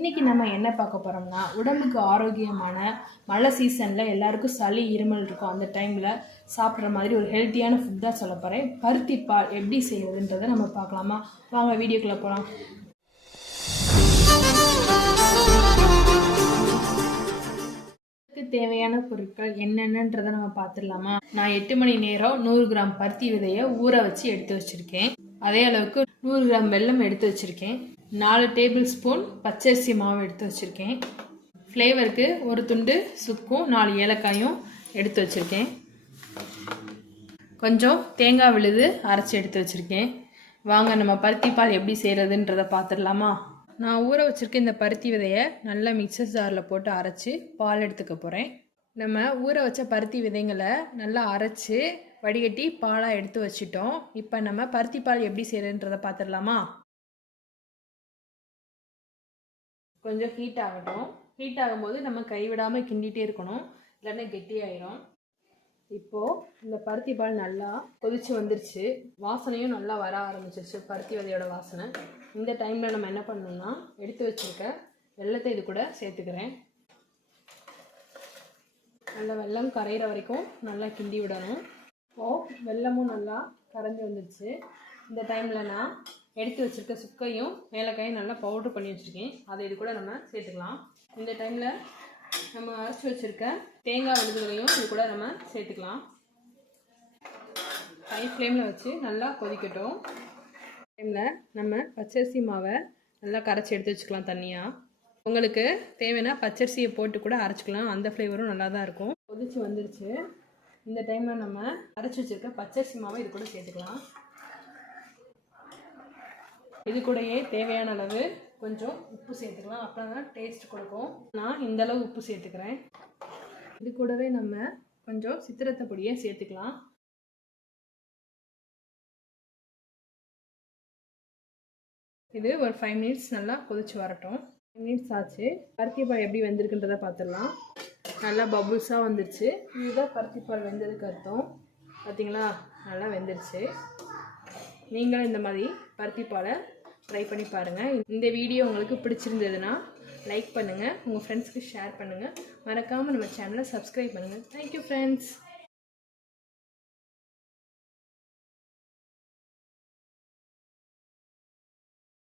இன்றைக்கி நம்ம என்ன பார்க்க போகிறோம்னா, உடம்புக்கு ஆரோக்கியமான மழை சீசனில் எல்லாருக்கும் சளி இருமல் இருக்கும். அந்த டைமில் சாப்பிட்ற மாதிரி ஒரு ஹெல்த்தியான ஃபுட் தான் சொல்ல போகிறேன். பருத்தி பால் எப்படி செய்வதுன்றதை நம்ம பார்க்கலாமா? வாங்க வீடியோக்குள்ளே போகலாம். தேவையான பொருட்கள் என்னென்னன்றதை நம்ம பார்த்துடலாமா? நான் 8 மணி நேரம் 100 கிராம் பருத்தி விதையை ஊற வச்சு எடுத்து வச்சுருக்கேன். அதே அளவுக்கு 100 கிராம் வெல்லம் எடுத்து வச்சுருக்கேன். 4 டேபிள் ஸ்பூன் பச்சரிசி மாவு எடுத்து வச்சுருக்கேன். ஃப்ளேவருக்கு ஒரு துண்டு சுக்கும் 4 ஏலக்காயும் எடுத்து வச்சுருக்கேன். கொஞ்சம் தேங்காய் விழுது அரைச்சி எடுத்து வச்சுருக்கேன். வாங்க நம்ம பருத்தி பால் எப்படி செய்கிறதுன்றதை பார்த்துடலாமா? நான் ஊற வச்சுருக்க இந்த பருத்தி விதையை நல்லா மிக்சர் ஜாரில் போட்டு அரைச்சி பால் எடுத்துக்க போகிறேன். நம்ம ஊற வச்ச பருத்தி விதைங்களை நல்லா அரைச்சி வடிகட்டி பாலாக எடுத்து வச்சிட்டோம். இப்போ நம்ம பருத்தி பால் எப்படி செய்கிறதுன்றதை பார்த்துடலாமா? கொஞ்சம் ஹீட் ஆகட்டும். ஹீட் ஆகும்போது நம்ம கைவிடாமல் கிண்டிகிட்டே இருக்கணும், இல்லைன்னா கெட்டியாயிரும். இப்போது இந்த பருத்தி பால் நல்லா கொதிச்சு வந்துருச்சு. வாசனையும் நல்லா வர ஆரம்பிச்சிருச்சு, பருத்தி விதையோட வாசனை. இந்த டைமில் நம்ம என்ன பண்ணணும்னா, எடுத்து வச்சுருக்க வெல்லத்தை இது கூட சேர்த்துக்கிறேன். நல்லா வெல்லம் கரையிற வரைக்கும் நல்லா கிண்டி விடணும். இப்போது வெல்லமும் நல்லா கரைஞ்சி வந்துடுச்சு. இந்த டைமில் நான் எடுத்து வச்சுருக்க சுக்கையும் ஏலக்காயும் நல்லா பவுட்ரு பண்ணி வச்சுருக்கேன். அதை இது கூட நம்ம சேர்த்துக்கலாம். இந்த டைமில் நம்ம அரைச்சி வச்சுருக்க தேங்காய் விழுதுகளையும் இது கூட நம்ம சேர்த்துக்கலாம். ஹை ஃப்ளேமில் வச்சு நல்லா கொதிக்கட்டும். டைமில் நம்ம பச்சரிசி மாவை நல்லா கரைச்சி எடுத்து வச்சுக்கலாம் தனியாக. உங்களுக்கு தேவைன்னா பச்சரிசியை போட்டு கூட அரைச்சிக்கலாம், அந்த ஃப்ளேவரும் நல்லா தான் இருக்கும். கொதிச்சு வந்துருச்சு. இந்த டைமில் நம்ம அரைச்சி வச்சுருக்க பச்சரிசி மாவை இது கூட சேர்த்துக்கலாம். இது கூடயே தேவையான அளவு கொஞ்சம் உப்பு சேர்த்துக்கலாம், அப்போ தான் டேஸ்ட் கொடுக்கும். நான் இந்த அளவு உப்பு சேர்த்துக்கிறேன். இது கூடவே நம்ம கொஞ்சம் சித்திரத்தை பொடியை சேர்த்துக்கலாம். இது ஒரு 5 மினிட்ஸ் நல்லா கொதிச்சு வரட்டும். 5 மினிட்ஸ் ஆச்சு. பருத்தி பால் எப்படி வெந்திருக்குன்றதை பார்த்துடலாம். நல்லா பபுள்ஸாக வந்துருச்சு. இதுதான் பருத்தி பால் வெந்ததுக்கு அர்த்தம். பார்த்தீங்களா, நல்லா வெந்துருச்சு. நீங்களும் இந்த மாதிரி பருத்தி பாலை ட்ரை பண்ணி பாருங்கள். இந்த வீடியோ உங்களுக்கு பிடிச்சிருந்ததுன்னா லைக் பண்ணுங்கள், உங்கள் ஃப்ரெண்ட்ஸ்க்கு ஷேர் பண்ணுங்கள். மறக்காமல் நம்ம சேனலை சப்ஸ்கிரைப் பண்ணுங்கள். Thank you friends.